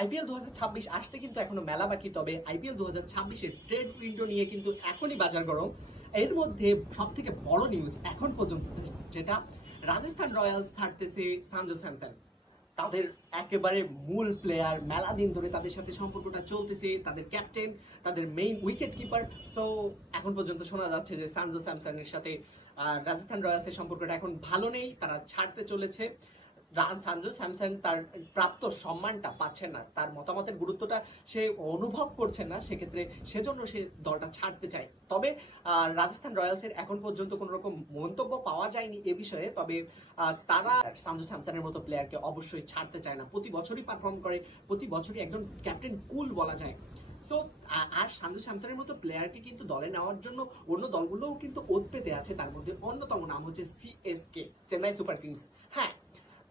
IPL 2026 আসতে কিন্তু এখনো মেলা বাকি, তবে আইপিএল 2026-এর ট্রেড উইন্ডো নিয়ে কিন্তু এখনই বাজার গরম। এর মধ্যে সব থেকে বড় নিউজ এখন পর্যন্ত যেটা, রাজস্থান রয়্যালস ছাড়তেছে সঞ্জু স্যামসন। তাদের একেবারে মূল প্লেয়ার, মেলা দিন ধরে তাদের সাথে সম্পর্কটা চলতেছে, তাদের ক্যাপ্টেন, তাদের মেইন উইকেট কিপার। সো এখন পর্যন্ত শোনা যাচ্ছে যে সঞ্জু স্যামসনের সাথে রাজস্থান রয়্যালসের সম্পর্কটা এখন ভালো নেই, তারা ছাড়তে চলেছে। সঞ্জু স্যামসন তার প্রাপ্ত সম্মানটা পাচ্ছে না, তার মতামতের গুরুত্বটা সে অনুভব করছে না, সেক্ষেত্রে সেজন্য সে দলটা ছাড়তে চায়। তবে রাজস্থান রয়্যালসের এখন পর্যন্ত কোনো রকম মন্তব্য পাওয়া যায়নি এ বিষয়ে। তবে তারা সঞ্জু স্যামসনের মতো প্লেয়ারকে অবশ্যই ছাড়তে চায় না, প্রতি বছরই পারফর্ম করে, প্রতি বছরই একজন ক্যাপ্টেন কুল বলা যায়। সো আর সঞ্জু স্যামসনের মতো প্লেয়ারকে কিন্তু দলে নেওয়ার জন্য অন্য দলগুলোও কিন্তু ওত পেতে আছে। তার মধ্যে অন্যতম নাম হচ্ছে সিএসকে, চেন্নাই সুপার কিংস। হ্যাঁ,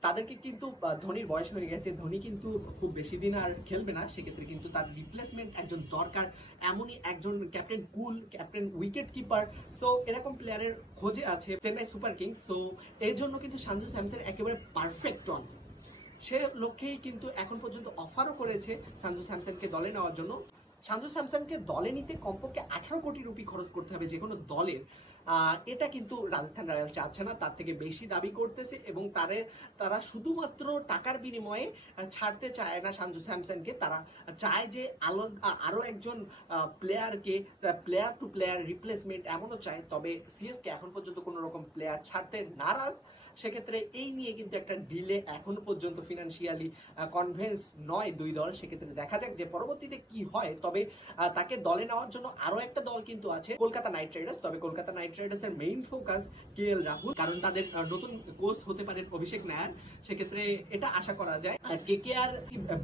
তাদেরকে কিন্তু ধোনির বয়স হয়ে গেছে, ধোনি কিন্তু খুব বেশি দিন আর খেলবে না, সেক্ষেত্রে কিন্তু তার রিপ্লেসমেন্ট একজন দরকার, এমনই একজন ক্যাপ্টেন কুল, ক্যাপ্টেন উইকেট কিপার। সো এরকম প্লেয়ারের খোঁজে আছে চেন্নাই সুপার কিংস। সো এই জন্য কিন্তু সঞ্জু স্যামসন একেবারে পারফেক্ট অন, সে লক্ষ্যেই কিন্তু এখন পর্যন্ত অফারও করেছে সঞ্জু স্যামসনকে দলে নেওয়ার জন্য। সঞ্জু স্যামসনকে দলে নিতে কমপক্ষে 18 কোটি রুপি খরচ করতে হবে যে কোনো দলের। এটা কিন্তু রাজস্থান রয়্যাল চাচ্ছে না, তার থেকে বেশি দাবি করতেছে, এবং তারা শুধুমাত্র টাকার বিনিময়ে ছাড়তে চায় না সঞ্জু স্যামসনকে। তারা চায় যে আরো একজন প্লেয়ারকে, প্লেয়ার টু প্লেয়ার রিপ্লেসমেন্ট এমনও চায়। তবে সিএসকে এখন পর্যন্ত কোনো রকম প্লেয়ার ছাড়তে নারাজ, সেক্ষেত্রে এই নিয়ে কিন্তু একটা ডিলে এখন পর্যন্ত ফিনান্সিয়ালি কনভেন্স নয় দুই দল। সেক্ষেত্রে দেখা যাক যে পরবর্তীতে কি হয়। তবে তাকে দলে নেওয়ার জন্য আরো একটা দল কিন্তু আছে, কলকাতা নাইট রাইডার্স। তবে কলকাতা নাইট রাইডার্সের মেইন ফোকাস কেএল রাহুল, কারণ তাদের নতুন কোচ হতে পারে অভিষেক নায়ার, সেক্ষেত্রে এটা আশা করা যায়। কেকেআর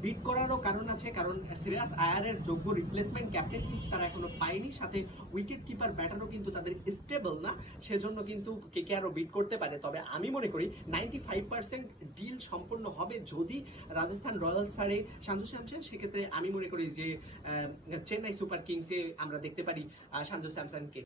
বিট করারও কারণ আছে, কারণ শ্রেয়াস আয়ারের যোগ্য রিপ্লেসমেন্ট ক্যাপ্টেন কিন্তু তারা এখনো পায়নি, সাথে উইকেট কিপার ব্যাটারও কিন্তু তাদের স্টেবল না, সেজন্য কিন্তু কেকেআরও বিট করতে পারে। তবে আমি মনে করি 95% ডিল সম্পূর্ণ হবে যদি রাজস্থান রয়্যালস ছাড়ে সঞ্জু স্যামসন। সেক্ষেত্রে আমি মনে করি যে চেন্নাই সুপার কিংসে আমরা দেখতে পারি সঞ্জু স্যামসনকে।